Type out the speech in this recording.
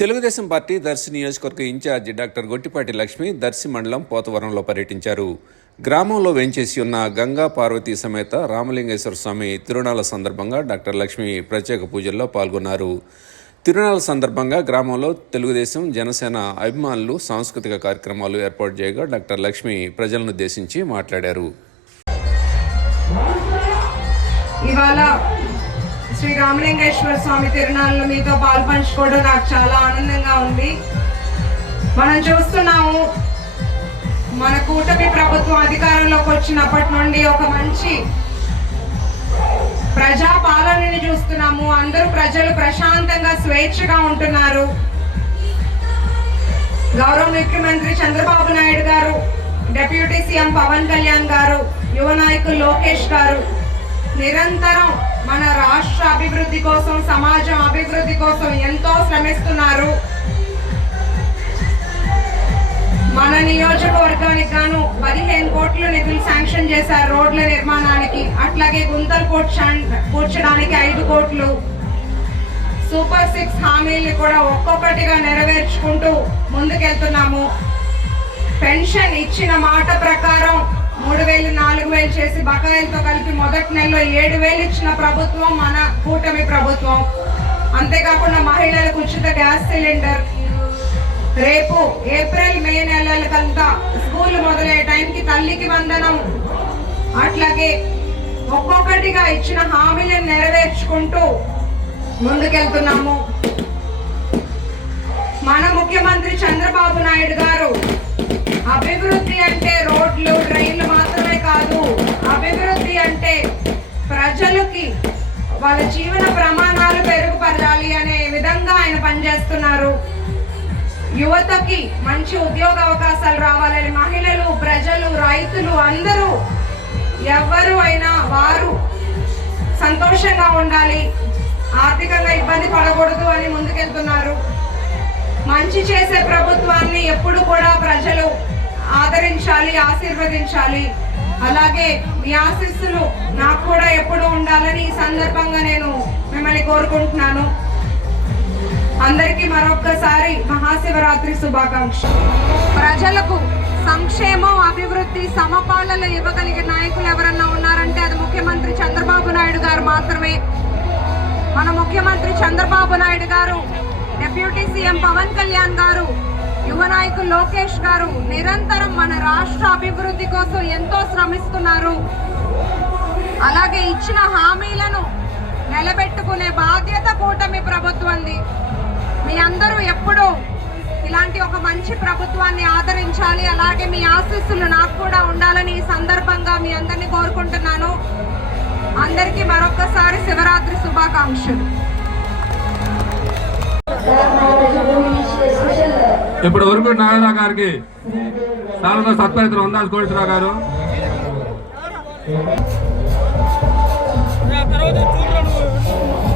Telugu Desam party Darsi నియోజకవర్గ incharge doctor Gottipati Lakshmi Darsi మండలం పోతవరంలో పర్యటించారు. గ్రామంలో వేంచేసి ఉన్న గంగా పార్వతీ సమేత రామలింగేశ్వర స్వామి తిరునాళ్ళ సందర్భంగా డాక్టర్ లక్ష్మి ప్రత్యేక పూజల్లో పాల్గొన్నారు. తిరునాళ్ళ సందర్భంగా గ్రామంలో తెలుగుదేశం జనసేన అభిమానులు సాంస్కృతిక కార్యక్రమాలు ఏర్పాటు చేయగా డాక్టర్ లక్ష్మి ప్రజలను ఉద్దేశించి మాట్లాడారు. ఇవాళ శ్రీ రామలింగేశ్వర స్వామి తిరునాళ్ళు మీతో పాల్పంచుకోవడం నాకు చాలా ఆనందంగా ఉంది. మనం చూస్తున్నాము మన కూటమి ప్రభుత్వం అధికారంలోకి వచ్చినప్పటి నుండి ఒక మంచి ప్రజా పాలనని చూస్తున్నాము. అందరూ ప్రజలు ప్రశాంతంగా స్వేచ్ఛగా ఉంటున్నారు. గౌరవ ముఖ్యమంత్రి చంద్రబాబు నాయుడు గారు డిప్యూటీ సీఎం పవన్ కళ్యాణ్ గారు యువ నాయకులు లోకేష్ గారు నిరంతరం మన రాష్ట్ర అభివృద్ధి కోసం సమాజం అభివృద్ధి కోసం ఎంతో శ్రమిస్తున్నారు. మన నియోజకవర్గానికి గాను పదిహేను కోట్లు నిధులు శాంక్షన్ చేశారు రోడ్ల నిర్మాణానికి. అట్లాగే గుంతలు పూడ్చ- కూర్చడానికి ఐదు కోట్లు. సూపర్ సిక్స్ హామీల్ని కూడా ఒక్కొక్కటిగా నెరవేర్చుకుంటూ ముందుకెళ్తున్నాము. పెన్షన్ ఇచ్చిన మాట ప్రకారం మూడు వేలు నాలుగు వేలు చేసి బకాయిలతో కలిపి మొదటి నెలలో ఏడు వేలు ఇచ్చిన ప్రభుత్వం మన కూటమి ప్రభుత్వం. అంతేకాకుండా మహిళలకు ఉచిత గ్యాస్ సిలిండర్. రేపు ఏప్రిల్ మే నెలలకంతా స్కూల్ మొదలయ్యే టైంకి తల్లికి వందనం. అట్లాగే ఒక్కొక్కటిగా ఇచ్చిన హామీలను నెరవేర్చుకుంటూ ముందుకెళ్తున్నాము. మన ముఖ్యమంత్రి చంద్రబాబు నాయుడు గారు వాళ్ళ జీవన ప్రమాణాలు మెరుగుపరచాలి అనే విధంగా ఆయన పనిచేస్తున్నారు. యువతకి మంచి ఉద్యోగ అవకాశాలు రావాలని మహిళలు ప్రజలు రైతులు అందరూ ఎవరు అయినా వారు సంతోషంగా ఉండాలి. ఆర్థికంగా ఇబ్బంది పడకూడదు అని ముందుకెళ్తున్నారు. మంచి చేసే ప్రభుత్వాన్ని ఎప్పుడు కూడా ప్రజలు ఆదరించాలి ఆశీర్వదించాలి. అలాగే మీ ఆశీస్సులు నాకు కూడా ఎప్పుడు ఉండాలని ఈ సందర్భంగా నేను మిమ్మల్ని కోరుకుంటున్నాను. అందరికీ మరొక్కసారి మహాశివరాత్రి శుభాకాంక్షలు. ప్రజలకు సంక్షేమం అభివృద్ధి సమపాలన ఇవ్వగలిగే నాయకులు ఎవరన్నా ఉన్నారంటే అది ముఖ్యమంత్రి చంద్రబాబు నాయుడు గారు మాత్రమే. మన ముఖ్యమంత్రి చంద్రబాబు నాయుడు గారు డిప్యూటీ సీఎం పవన్ కళ్యాణ్ గారు యువ నాయకులు లోకేష్ గారు నిరంతరం మన రాష్ట్ర అభివృద్ధి కోసం ఎంతో శ్రమిస్తున్నారు. అలాగే ఇచ్చిన హామీలను నిలబెట్టుకునే బాధ్యత కూటమి ప్రభుత్వంది. మీ అందరూ ఎప్పుడూ ఇలాంటి ఒక మంచి ప్రభుత్వాన్ని ఆదరించాలి. అలాగే మీ ఆశీస్సులు నాకు కూడా ఉండాలని ఈ సందర్భంగా మీ అందరినీ కోరుకుంటున్నాను. అందరికీ మరొక్కసారి శివరాత్రి శుభాకాంక్షలు. ఇప్పుడు వరకు నాగరావు గారికి సాధారణ సత్పరిత్రం ఉందాల్సి కోటేశ్వరరావు గారు? Thank